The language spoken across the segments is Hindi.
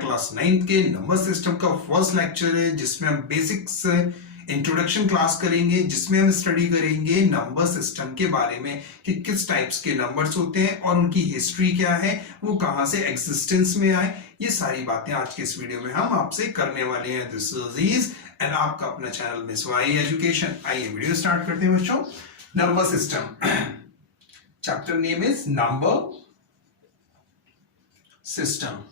क्लास 9th के नंबर सिस्टम का फर्स्ट लेक्चर है जिसमें हम बेसिक्स इंट्रोडक्शन क्लास करेंगे, जिसमें हम स्टडी करेंगे नंबर सिस्टम के बारे में कि किस टाइप्स के नंबर्स होते हैं और उनकी हिस्ट्री क्या है, वो कहां से एग्जिस्टेंस में आए। ये सारी बातें आज के इस वीडियो में हम आपसे करने वाले हैं। दिस इज अजीज एंड आपका अपना चैनल मिस वाई एजुकेशन। आइए वीडियो स्टार्ट करते हैं बच्चों। Number system chapter name is number system.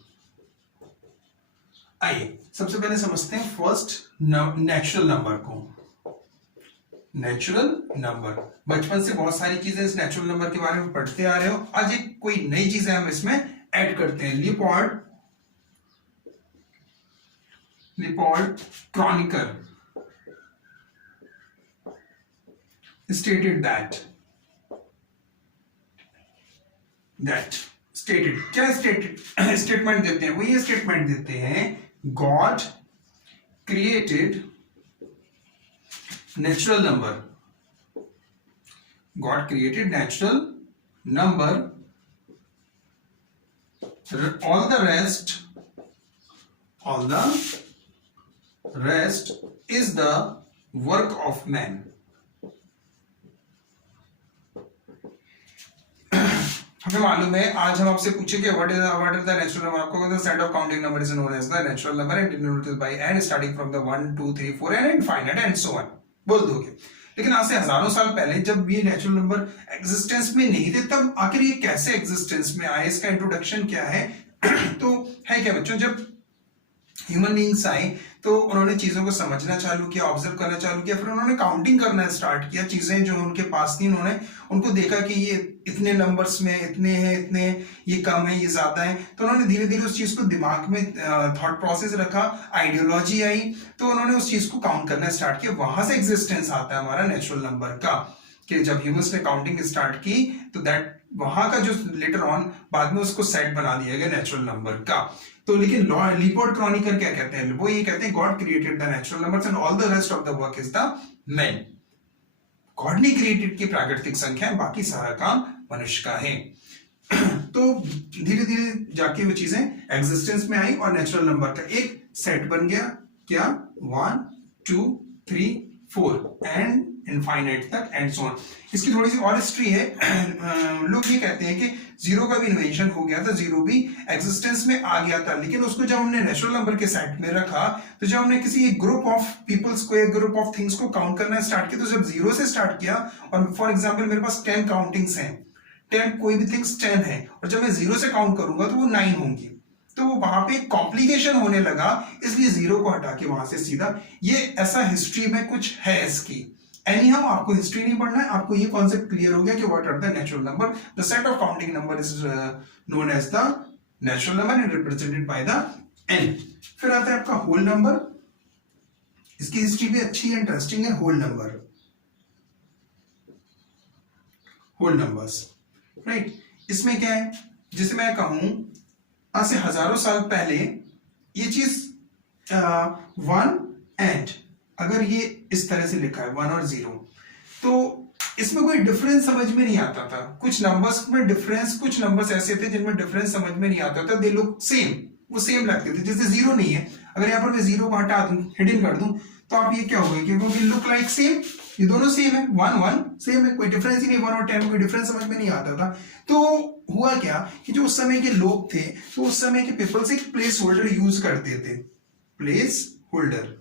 आइए सबसे पहले समझते हैं फर्स्ट नेचुरल नंबर को। नेचुरल नंबर, बचपन से बहुत सारी चीजें इस नेचुरल नंबर के बारे में पढ़ते आ रहे हो। आज एक कोई नई चीजें हम इसमें ऐड करते हैं। लिपोर्ट क्रॉनिकर stated that stated क्या स्टेटमेंट देते हैं? वो ये स्टेटमेंट देते हैं God created natural number, God created natural number, all the rest is the work of man। हमें मालूम है, आज हम आपसे पूछेंगे what is the natural number. आपको कहते हैं set of counting number is known as the natural number and denoted by N starting from the 1 2 3 4 and infinite and so on बोल दोगे। लेकिन आज से हजारों साल पहले जब ये नेचुरल नंबर एग्जिस्टेंस में नहीं थे, तब आखिर ये कैसे एग्जिस्टेंस में आए, इसका इंट्रोडक्शन क्या है? तो है क्या बच्चों, जब ह्यूमन बीइंग्स आए तो उन्होंने चीजों को समझना चालू किया, ऑब्जर्व करना चालू किया, फिर उन्होंने काउंटिंग करना स्टार्ट किया। चीजें जो उनके पास थी उन्होंने उनको देखा कि ये इतने नंबर्स में इतने हैं, इतने ये कम है, ये ज्यादा है। तो उन्होंने धीरे धीरे उस चीज को दिमाग में थॉट प्रोसेस रखा, आइडियोलॉजी आई, तो उन्होंने उस चीज को काउंट करना स्टार्ट किया। वहां से एग्जिस्टेंस आता है हमारा नेचुरल नंबर का, कि जब ह्यूमंस ने काउंटिंग स्टार्ट की तो दैट वहां का जो लेटर ऑन बाद में उसको सेट बना दिया गया नेचुरल नंबर का। तो लेकिन लिपोर्ट क्रॉनिकर क्या कहते हैं? वो ये कहते हैं God created the natural numbers and all the rest of the work is the man. God ने क्रिएटेड की प्राकृतिक संख्या है, बाकी सारा काम मनुष्य का है। तो धीरे धीरे जाके वो चीजें एग्जिस्टेंस में आई और नेचुरल नंबर का एक सेट बन गया। क्या? 1 2 3 4 एंड इनफाइनाइट तक एंड सो ऑन। इसकी थोड़ी सी और हिस्ट्री है। लोग ये कहते हैं कि जीरो का भी इन्वेंशन हो गया था, जीरो भी एग्जिस्टेंस में आ गया था, लेकिन उसको जब हमने नेचुरल नंबर के सेट में रखा तो जब हमने किसी एक ग्रुप ऑफ पीपल्स को, एक ग्रुप ऑफ थिंग्स को काउंट करना स्टार्ट किया, तो जब जीरो से स्टार्ट किया और फॉर एग्जाम्पल मेरे पास 10 काउंटिंग्स हैं, 10 कोई भी थिंग्स 10 है, और जब मैं जीरो से काउंट करूंगा तो वो 9 होंगी, तो वहां पे कॉम्प्लिकेशन होने लगा, इसलिए जीरो को हटा के वहां से सीधा ये ऐसा हिस्ट्री में कुछ है इसकी। एनी हाउ आपको हिस्ट्री नहीं पढ़ना है, आपको ये कॉन्सेप्ट क्लियर हो गया कि what are the natural number. The set of counting number is known as the natural number and represented by the N. फिर आता है आपका होल नंबर। इसकी हिस्ट्री भी अच्छी है, इंटरेस्टिंग है। Whole number, whole numbers, right. इसमें क्या है, जैसे मैं कहूं आज से हजारों साल पहले ये चीज 1 एंड अगर ये इस तरह से लिखा है 1 और 0, तो इसमें कोई डिफरेंस समझ में नहीं आता था। कुछ नंबर्स में डिफरेंस, कुछ नंबर्स ऐसे थे जिनमें डिफरेंस समझ में नहीं आता था। दे लुक सेम, वो सेम लगते थे। जैसे 0 नहीं है, अगर यहाँ पर मैं 0 को हटा दूं, हिडन कर दूं, तो आप ये क्या होगा, क्योंकि लुक लाइक सेम, ये दोनों सेम है, 1 1 सेम है, कोई डिफरेंस ही नहीं। 1 और 10 में कोई डिफरेंस समझ में नहीं आता था। तो हुआ क्या कि जो उस समय के लोग थे, तो उस समय के पीपल्स एक प्लेस होल्डर यूज करते थे। Place holder,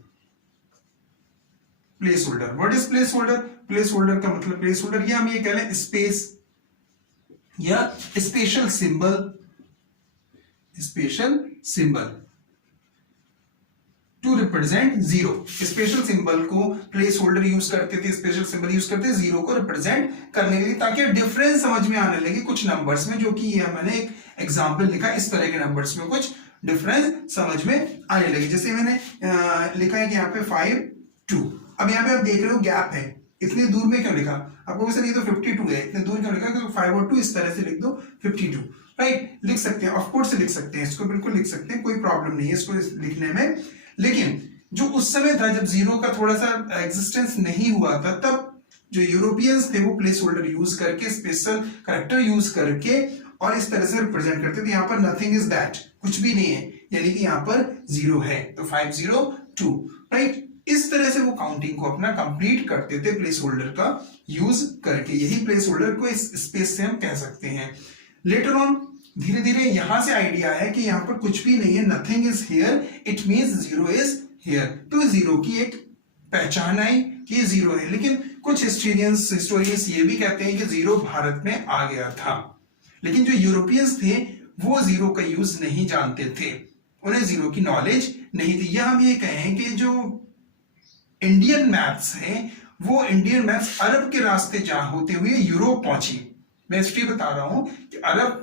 place holder, what is place holder? Place holder का मतलब, प्लेस होल्डर या हम ये कह लें स्पेस या special symbol, special symbol to represent zero. Special symbol को प्लेस होल्डर यूज करते थे, स्पेशल सिंबल यूज करते थे जीरो को रिप्रेजेंट करने के लिए, ताकि डिफरेंस समझ में आने लगे कुछ नंबर्स में, जो कि ये मैंने एक एग्जांपल लिखा, इस तरह के नंबर्स में कुछ डिफरेंस समझ में आने लगे। जैसे मैंने लिखा है कि यहाँ पे 5 2, अब यहाँ पे आप देख रहे हो गैप है, इतनी दूर में क्यों लिखा? आपको वैसे नहीं तो 52 है, इतने दूर क्यों लिखा? क्योंकि 5 और 2 इस तरह से लिख दो 52, राइट। लिख सकते हैं, ऑफ कोर्स लिख सकते हैं, इसको बिल्कुल लिख सकते हैं, कोई प्रॉब्लम नहीं है इसको लिखने में। लेकिन जो उस समय था जब जीरो का थोड़ा सा एग्जिस्टेंस नहीं हुआ था, तब जो यूरोपियंस थे वो प्लेस होल्डर यूज करके, स्पेशल कैरेक्टर यूज करके और इस तरह से रिप्रेजेंट करते थे। यहाँ पर नथिंग इज दैट, कुछ भी नहीं है, यानी कि यहाँ पर 0 है, तो 502, राइट। इस तरह से वो काउंटिंग को अपना कंप्लीट करते थे प्लेस होल्डर का यूज करके। यही प्लेस होल्डर को इस स्पेस से हम कह सकते हैं। लेटर ऑन धीरे धीरे यहां से आइडिया है कि यहाँ पर कुछ भी नहीं है, nothing is here, it means 0 is here. तो 0 की एक पहचान आई कि 0 है। लेकिन कुछ हिस्टोरियंस ये भी कहते हैं कि 0 भारत में आ गया था, लेकिन जो यूरोपियंस थे वो 0 का यूज नहीं जानते थे, उन्हें 0 की नॉलेज नहीं थी। या हम ये कहें कि जो इंडियन मैप्स हैं वो इंडियन मैप्स अरब के रास्ते जा होते हुए यूरोप पहुंची। मैं हिस्ट्री बता रहा हूं कि अरब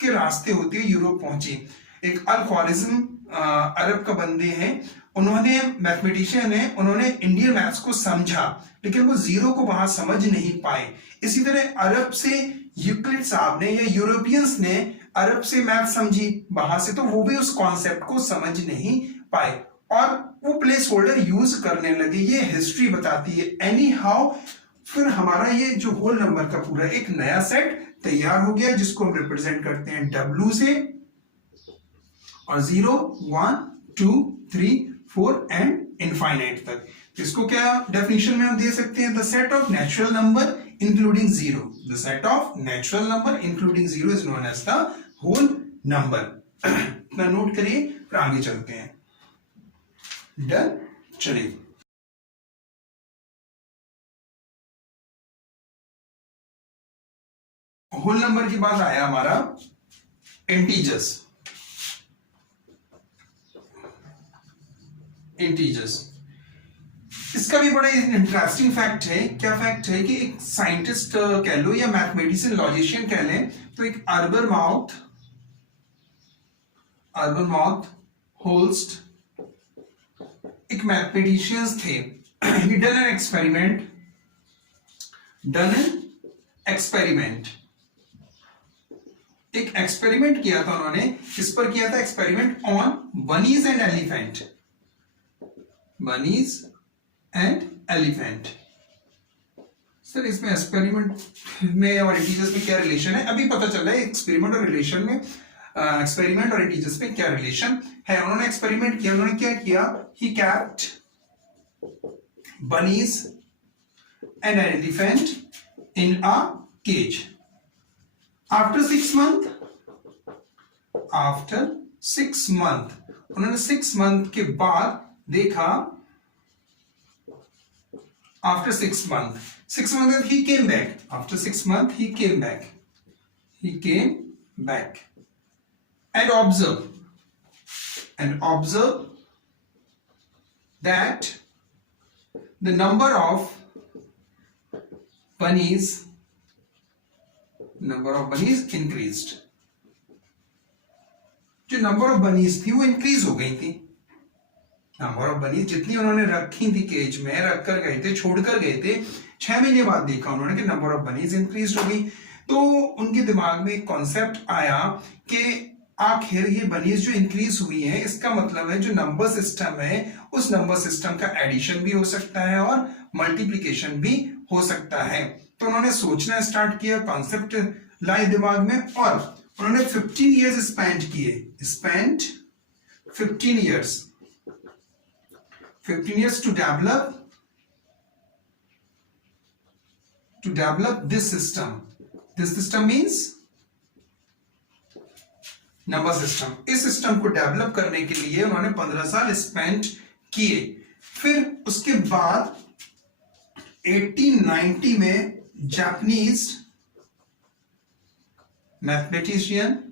के रास्ते होते हुए यूरोप पहुंची। एक अल-ख्वारिज़्म अरब का बंदे हैं, उन्होंने मैथमेटिशियन है, उन्होंने इंडियन मैथ्स को समझा, लेकिन वो 0 को वहां समझ नहीं पाए। इसी तरह अरब से यूक्लिड साहब ने या यूरोपियंस ने अरब से मैथ समझी वहां से, तो वो भी उस कॉन्सेप्ट को समझ नहीं पाए और वो प्लेस होल्डर यूज करने लगे। ये हिस्ट्री बताती है। एनी हाउ फिर हमारा ये जो होल नंबर का पूरा एक नया सेट तैयार हो गया, जिसको हम रिप्रेजेंट करते हैं W से, और 0 1 2 3 4 एंड इनफाइनाइट तक। इसको क्या डेफिनेशन में हम दे सकते हैं? The set of natural number including 0, the set of natural number including 0 is known as the whole number. इतना नोट करिए, फिर आगे चलते हैं। डन, चलिए। होल नंबर के बाद आया हमारा इंटीजर्स। इसका भी बड़ा इंटरेस्टिंग फैक्ट है। क्या फैक्ट है कि एक साइंटिस्ट कह लो या मैथमेटिशियन लॉजिशियन कह लें, तो एक अर्बरमाउथ होल्स्ट एक मैथमेटिशियंस थे। he done an experiment, एक एक्सपेरिमेंट किया था उन्होंने। किस पर किया था experiment? On bunnies and elephant. Sir इसमें एक्सपेरिमेंट में और इंटीजर्स में क्या रिलेशन है? अभी पता चल रहा है एक्सपेरिमेंट और रिलेशन में, एक्सपेरिमेंट और इंटीजर्स में क्या रिलेशन है। उन्होंने एक्सपेरिमेंट किया, उन्होंने क्या किया? He kept bunnies and an elephant in a cage. After 6 months, उन्होंने 6 month के बाद देखा, after 6 months he came back. After 6 months he came back and observe that the number of bunnies increased. जो नंबर ऑफ बनीज थी वो इंक्रीज हो गई थी। नंबर ऑफ बनीज जितनी उन्होंने रखी थी केज में, रख कर गए थे, छोड़कर गए थे, 6 महीने बाद देखा उन्होंने कि नंबर ऑफ बनीज इंक्रीज हो गई। तो उनके दिमाग में एक कॉन्सेप्ट आया कि आखिर ये बनीज जो इंक्रीज हुई है, इसका मतलब है जो नंबर सिस्टम है उस नंबर सिस्टम का एडिशन भी हो सकता है और मल्टीप्लिकेशन भी हो सकता है। तो उन्होंने सोचना स्टार्ट किया, कॉन्सेप्ट लाए दिमाग में, और उन्होंने 15 years spend 15 years to develop this system. This system means number system. इस सिस्टम को डेवलप करने के लिए उन्होंने 15 साल स्पेंड किए। फिर उसके बाद 1890 में Japanese mathematician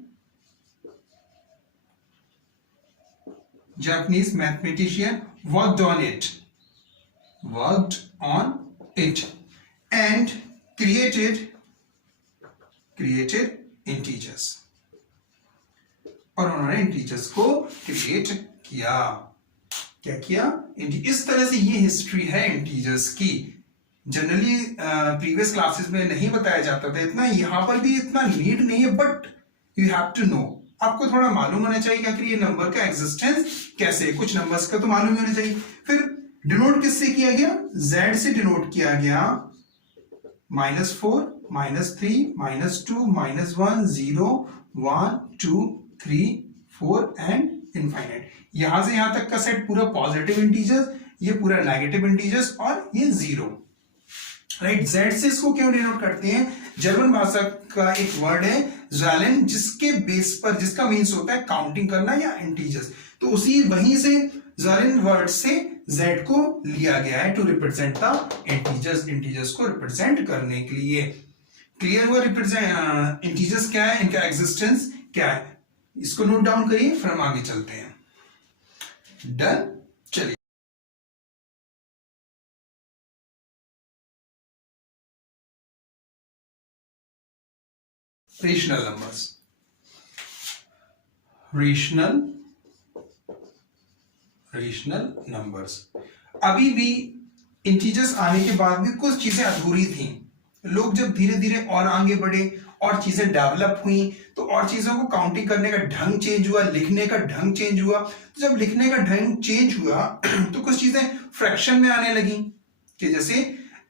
worked on it and created integers, और उन्होंने इंटीजर्स को क्रिएट किया। क्या किया? इस तरह से ये हिस्ट्री है इंटीजर्स की। जनरली प्रीवियस क्लासेस में नहीं बताया जाता था इतना, यहां पर भी इतना नीड नहीं है, but you have to know. आपको थोड़ा मालूम होना चाहिए कि आखिर ये नंबर का एग्जिस्टेंस कैसे है। कुछ नंबर्स का तो मालूम होना चाहिए। फिर डिनोट किससे किया गया? Z से डिनोट किया गया। -4, -3, -2, -1, 0, 1, 2, 3, 4 एंड इनफाइनाइट। यहां से यहां तक का सेट पूरा पॉजिटिव इंटीजर्स, ये पूरा नेगेटिव इंटीजर्स और ये जीरो, राइट। जेड से इसको क्यों डिनोट करते हैं? जर्मन भाषा का एक वर्ड है ज़ालेन, जिसके बेस पर, जिसका मीन्स होता है काउंटिंग करना या इंटीजर्स। तो उसी वहीं से ज़ालेन वर्ड से जेड को लिया गया है to represent the integers, integers को रिप्रेजेंट करने के लिए। क्लियर हुआ? रिप्रेजेंट इंटीजर्स क्या है, इनका एग्जिस्टेंस क्या है, इसको नोट डाउन करिए, फिर हम आगे चलते हैं। डन, चलिए। Rational numbers, rational numbers. अभी भी इंटीजर्स आने के बाद भी कुछ चीजें अधूरी थी। लोग जब धीरे धीरे और आगे बढ़े और चीजें डेवलप हुई तो और चीजों को काउंटिंग करने का ढंग चेंज हुआ, लिखने का ढंग चेंज हुआ। तो जब लिखने का ढंग चेंज हुआ तो कुछ चीजें फ्रैक्शन में आने लगी, कि जैसे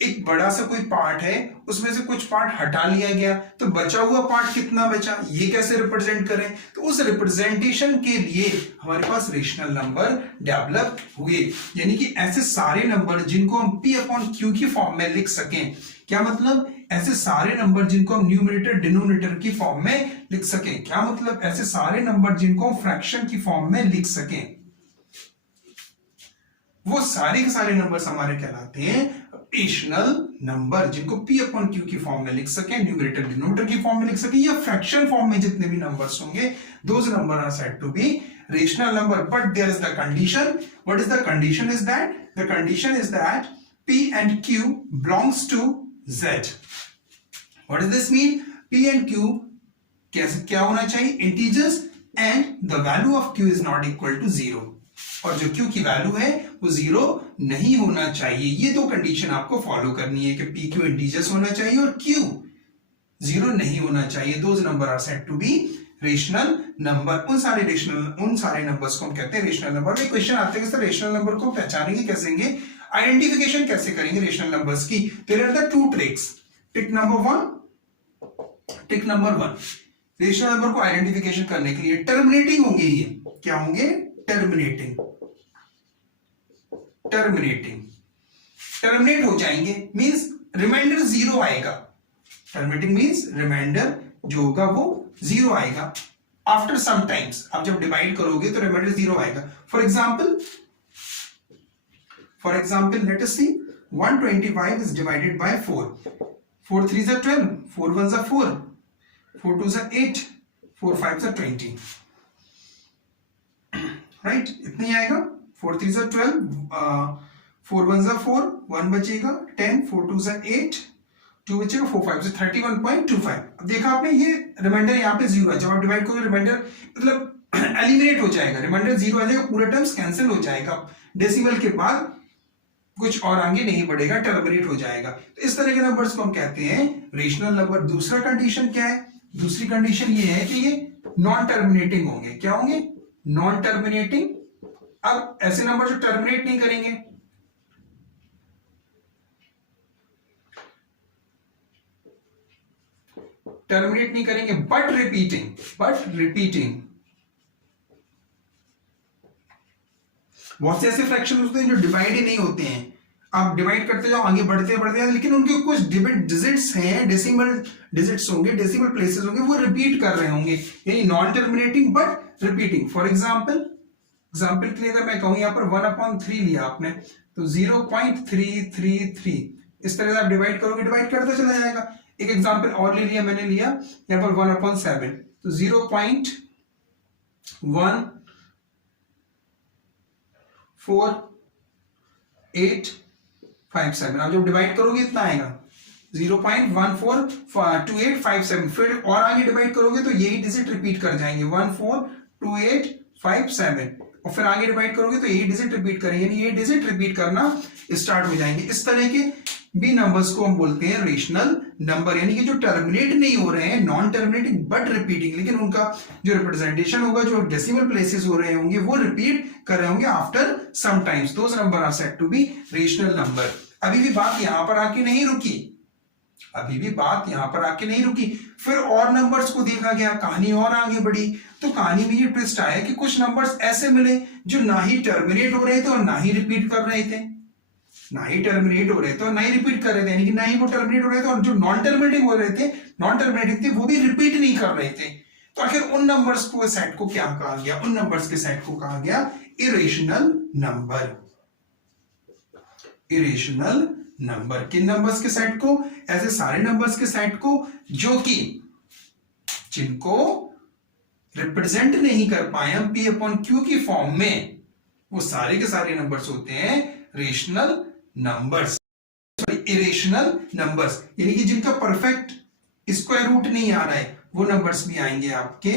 एक बड़ा सा कोई पार्ट है, उसमें से कुछ पार्ट हटा लिया गया, तो बचा हुआ पार्ट कितना बचा, ये कैसे रिप्रेजेंट करें। तो उस रिप्रेजेंटेशन के लिए हमारे पास रेशनल नंबर डेवलप हुए, यानी कि ऐसे सारे नंबर जिनको हम P अपॉन Q की फॉर्म में लिख सकें। क्या मतलब? ऐसे सारे नंबर जिनको हम न्यूमरेटर डिनोमिनेटर की फॉर्म में लिख सकें। क्या मतलब? ऐसे सारे नंबर जिनको हम फ्रैक्शन की फॉर्म में लिख सकें। वो सारे के सारे नंबर्स हमारे कहलाते हैं रेशनल नंबर, जिनको P अपॉन Q की फॉर्म में लिख सकें, न्यूमरेटर डिनोमिनेटर की फॉर्म में लिख सकें, या फ्रैक्शन फॉर्म में जितने भी नंबर्स होंगे, those number are said to be rational number. But there is the condition. What is the condition? Is that the condition is that P and Q belongs to Z. What does this mean? P and Q कैसे क्या होना चाहिए? Integers, and the value of Q is not equal to 0, और जो Q की वैल्यू है वो 0 नहीं होना चाहिए। ये दो कंडीशन आपको फॉलो करनी है कि P Q इंटीजर्स होना चाहिए और Q 0 नहीं होना चाहिए। Those number are said to be rational number. उन सारे नंबर्स को हम कहते हैं रेशनल नंबर। में क्वेश्चन आते हैं कि सर रेशनल नंबर को पहचानेंगे कैसे, आइडेंटिफिकेशन कैसे करेंगे रेशनल नंबर्स की? There are the two tricks. Trick number one, rational number को आइडेंटिफिकेशन करने के लिए टर्मिनेटिंग होंगे। ये क्या होंगे? टर्मिनेट हो जाएंगे, मींस रिमाइंडर 0 आएगा। टर्मिनेटिंग मींस रिमाइंडर जो होगा वो 0 आएगा आफ्टर सम टाइम्स। आप जब डिवाइड करोगे तो रिमाइंडर 0 आएगा। For example let us see 125 is divided by 4. 4 3s are 12, 4 1s are 4, 4 2s are 8, 4 5s are 20. Right, इतना ही आएगा। 4 3s are 12, 4 1s are 4, 1 बचेगा, 10, 4 2s are 8, 2 बचेगा, 4 5 से 31.25। अब देखा आपने, ये रिमाइंडर यहाँ पे 0 है। जब आप डिवाइड करोगे रिमाइंडर मतलब एलिमिनेट हो जाएगा, रिमाइंडर 0 आ जाएगा, पूरा टर्म्स कैंसिल हो जाएगा। डेसिमल के बाद कुछ और आगे नहीं बढ़ेगा, टर्मिनेट हो जाएगा। तो इस तरह के नंबर्स को हम कहते हैं रेशनल नंबर। दूसरा कंडीशन क्या है? दूसरी कंडीशन ये है कि ये नॉन टर्मिनेटिंग होंगे। क्या होंगे? Non terminating. अब ऐसे नंबर जो टर्मिनेट नहीं करेंगे, बट रिपीटिंग। बहुत से ऐसे फ्रैक्शन होते हैं जो डिवाइड ही नहीं होते हैं। आप डिवाइड करते जाओ, आगे बढ़ते हैं, लेकिन उनके कुछ डिजिट्स हैं, डेसिमल डिजिट्स होंगे, डेसिमल प्लेसेस होंगे, वो रिपीट कर रहे होंगे, यानी non terminating but repeating. For example के लिए अगर मैं कहूं यहाँ पर 1/3 लिया आपने, तो 0.333 इस तरह से आप डिवाइड करोगे, डिवाइड करते चला जाएगा। एक एग्जाम्पल और ले लिया मैंने, यहाँ पर 1/7, तो 0.145857। आप जब डिवाइड करोगे इतना आएगा 0.142857। फिर और आगे डिवाइड करोगे तो यही डिजिट रिपीट कर जाएंगे 142857, और फिर आगे डिवाइड करोगे तो यही डिजिट रिपीट करेंगे, यानी ये डिजिट रिपीट करना स्टार्ट हो जाएंगे। इस तरह के भी नंबर्स को हम बोलते हैं रेशनल नंबर, यानी कि जो टर्मिनेट नहीं हो रहे हैं, नॉन टर्मिनेटिंग बट रिपीटिंग, लेकिन उनका जो रिप्रेजेंटेशन होगा, जो डेसिमल प्लेसेस हो रहे होंगे, वो रिपीट कर रहे होंगे after some times. Those number are said to be rational number. अभी भी बात यहां पर आके नहीं रुकी, अभी भी बात यहां पर आके नहीं रुकी, फिर और नंबर्स को देखा गया, कहानी और आगे बढ़ी। तो कहानी में ये ट्विस्ट आया कि कुछ नंबर्स ऐसे मिले जो ना ही टर्मिनेट हो रहे थे और ना ही रिपीट कर रहे थे, ना ही टर्मिनेट हो रहे थे और ना ही रिपीट कर रहे थे, यानी कि ना ही वो टर्मिनेट हो रहे थे, और जो नॉन टर्मिनेटिंग हो रहे थे, नॉन टर्मिनेटिंग थे, वो भी रिपीट नहीं कर रहे थे। तो आखिर उन नंबर्स को, सेट को क्या कहा गया? उन नंबर्स के सेट को कहा गया इरेशनल नंबर। Irrational number. किन नंबर्स के सेट को? ऐसे सारे नंबर्स के सेट को जो कि जिनको रिप्रेजेंट नहीं कर पाए हम P अपॉन Q की फॉर्म में, वो सारे के सारे नंबर्स होते हैं रेशनल नंबर्स, इरेशनल नंबर्स, यानी कि जिनका परफेक्ट स्क्वायर रूट नहीं आ रहा है, वो नंबर्स भी आएंगे आपके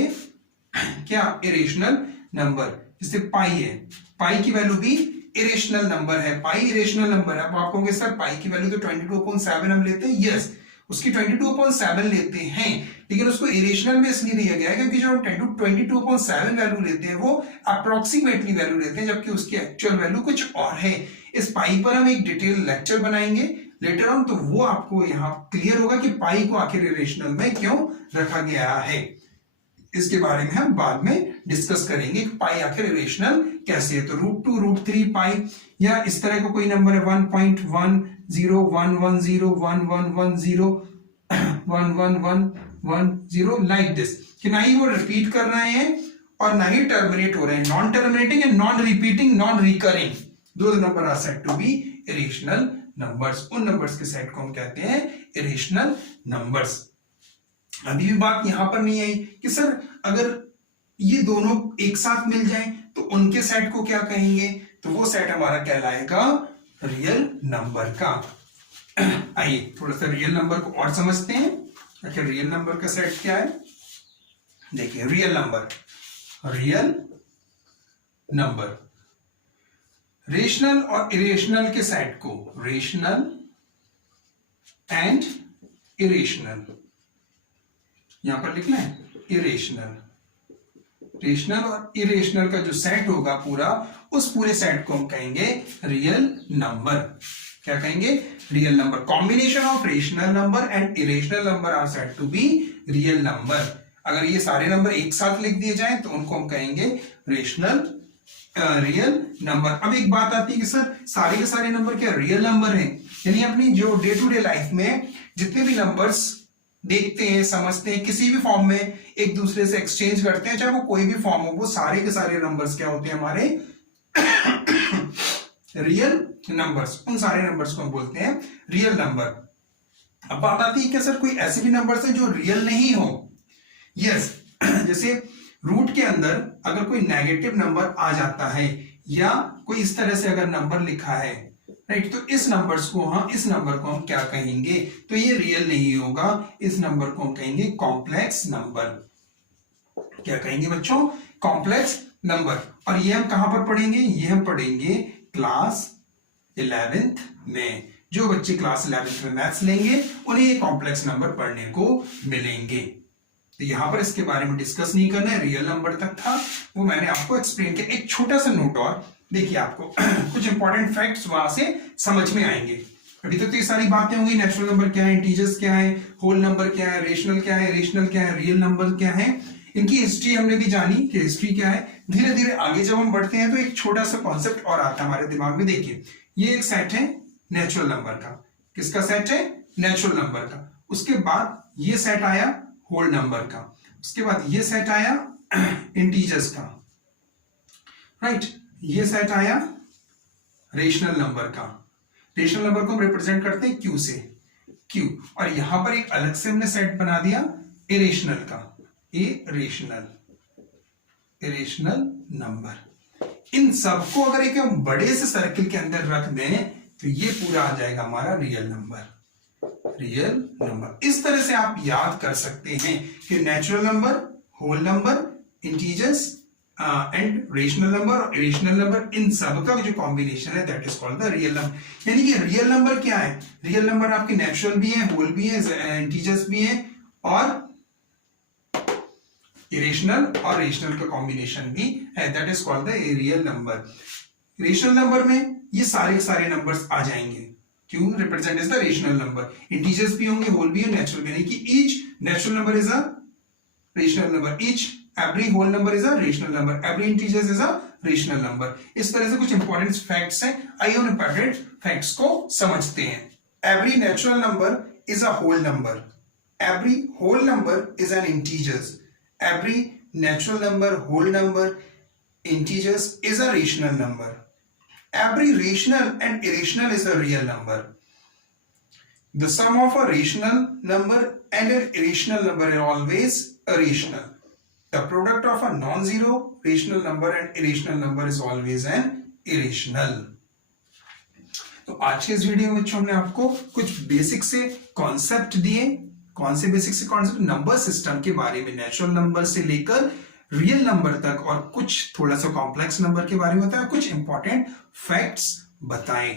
क्या? Irrational number. जैसे पाई है, पाई की वैल्यू भी इरेशनल नंबर है, पाई इरेशनल नंबर है। अब आप कहोगे सर पाई की वैल्यू तो 22/7 हम लेते हैं, यस उसकी 22/7 लेते हैं, लेकिन उसको इरेशनल में इसलिए दिया गया है क्योंकि जो हम 22/7 वैल्यू लेते हैं वो अप्रोक्सीमेटली वैल्यू लेते हैं, जबकि उसकी एक्चुअल वैल्यू कुछ और है। इस पाई पर हम एक डिटेल लेक्चर बनाएंगे लेटर ऑन, तो वो आपको यहाँ क्लियर होगा कि पाई को आखिर इरेशनल में क्यों रखा गया है। इसके बारे में हम बाद में डिस्कस करेंगे कि पाई आखिर इरेशनल कैसे है। तो √2 √3 पाई, या इस तरह का कोई नंबर है 1.10110110 लाइक दिस, कि ना ही वो रिपीट कर रहे हैं और ना ही टर्मिनेट हो रहे हैं, non terminating and non repeating, non recurring, those number are said to be irrational numbers. उन नंबर्स के सेट को हम कहते हैं इरेशनल नंबर्स। अभी भी बात यहां पर नहीं आई कि सर अगर ये दोनों एक साथ मिल जाएं तो उनके सेट को क्या कहेंगे? तो वो सेट हमारा कहलाएगा रियल नंबर का। आइए थोड़ा सा रियल नंबर को और समझते हैं। आखिर रियल नंबर का सेट क्या है? देखिए real number, real number rational और इरेशनल के सेट को, रेशनल एंड इरेशनल, यहां पर लिखना है इरेशनल, रेशनल और इरेशनल का जो सेट होगा पूरा, उस पूरे सेट को हम कहेंगे रियल नंबर। क्या कहेंगे? Real number. Combination of rational number and irrational number are said to be real number. अगर ये सारे नंबर एक साथ लिख दिए जाएं तो उनको हम कहेंगे रेशनल रियल नंबर। अब एक बात आती है कि सर सारे के सारे नंबर क्या रियल नंबर हैं? यानी अपनी जो डे टू डे लाइफ में जितने भी नंबर्स देखते हैं, समझते हैं, किसी भी फॉर्म में एक दूसरे से एक्सचेंज करते हैं, चाहे वो कोई भी फॉर्म हो, वो सारे के सारे नंबर्स क्या होते हैं? हमारे रियल नंबर्स। उन सारे नंबर्स को हम बोलते हैं रियल नंबर। अब बात आती है कि सर कोई ऐसे भी नंबर्स हैं जो रियल नहीं हो? यस जैसे रूट के अंदर अगर कोई नेगेटिव नंबर आ जाता है या कोई इस तरह से अगर नंबर लिखा है, राइट, तो इस नंबर्स को इस नंबर को हम क्या कहेंगे? तो ये रियल नहीं होगा, इस नंबर को हम कहेंगे कॉम्प्लेक्स नंबर। क्या कहेंगे बच्चों? Complex number. और ये हम कहां पर पढ़ेंगे? ये हम पढ़ेंगे क्लास 11th में। जो बच्चे क्लास 11th में मैथ्स लेंगे उन्हें ये कॉम्प्लेक्स नंबर पढ़ने को मिलेंगे। तो यहां पर इसके बारे में डिस्कस नहीं करना है, रियल नंबर तक था, वो मैंने आपको एक्सप्लेन किया। एक छोटा सा नोट और देखिए, आपको कुछ इंपॉर्टेंट फैक्ट्स वहां से समझ में आएंगे। अभी तक तो ये सारी बातें होंगी, नेचुरल नंबर क्या है, इंटीजर्स क्या है, होल नंबर क्या है, रेशनल क्या है, रेशनल क्या है, रियल नंबर क्या है, इनकी हिस्ट्री हमने भी जानी कि हिस्ट्री क्या है। धीरे धीरे आगे जब हम बढ़ते हैं तो एक छोटा सा कॉन्सेप्ट और आता है हमारे दिमाग में। देखिए ये एक सेट है नेचुरल नंबर का। किसका सेट है? नेचुरल नंबर का। उसके बाद ये सेट आया होल नंबर का, उसके बाद ये सेट आया इंटीजर्स का, राइट, ये सेट आया रेशनल नंबर का। रेशनल नंबर को हम रिप्रेजेंट करते हैं क्यू से, क्यू। और यहां पर एक अलग से हमने सेट बना दिया इरेशनल का, इरेशनल नंबर। इन सबको अगर एक हम बड़े से सर्किल के अंदर रख दें तो ये पूरा आ जाएगा हमारा रियल नंबर, रियल नंबर। इस तरह से आप याद कर सकते हैं कि natural number, whole number, integers and rational number और इरेशनल नंबर, इन सब का जो कॉम्बिनेशन है that is called the real number. यानी कि रियल नंबर क्या है? रियल नंबर आपके नेचुरल भी है, होल भी है, इंटीजर्स भी है और इरेशनल और रेशनल का कॉम्बिनेशन भी है, that is called the real number. Rational number में ये सारे नंबर्स आ जाएंगे, क्यों? Represent is the rational number. Integers भी होंगे, होल भी, नेचुरल भी, यानी कि each natural number is a rational number, each every whole number is a rational number, every integers is a rational number. इस तरह से कुछ इंपॉर्टेंट फैक्ट्स हैं, आइए उन इंपॉर्टेंट फैक्ट्स को समझते हैं। Every natural number is a whole number, every whole number is an integers, every natural number, whole number, integers is a rational number. Every rational and irrational is a real number. The sum of a rational number and an irrational number are always irrational. The product of a non-zero rational number and irrational number is always an irrational. तो आज के इस वीडियो में हमने आपको कुछ बेसिक से कॉन्सेप्ट दिए। कौन से बेसिक से कॉन्सेप्ट? नंबर सिस्टम के बारे में, नेचुरल नंबर से लेकर रियल नंबर तक, और कुछ थोड़ा सा कॉम्प्लेक्स नंबर के बारे में बताया, कुछ इंपॉर्टेंट फैक्ट्स बताएं।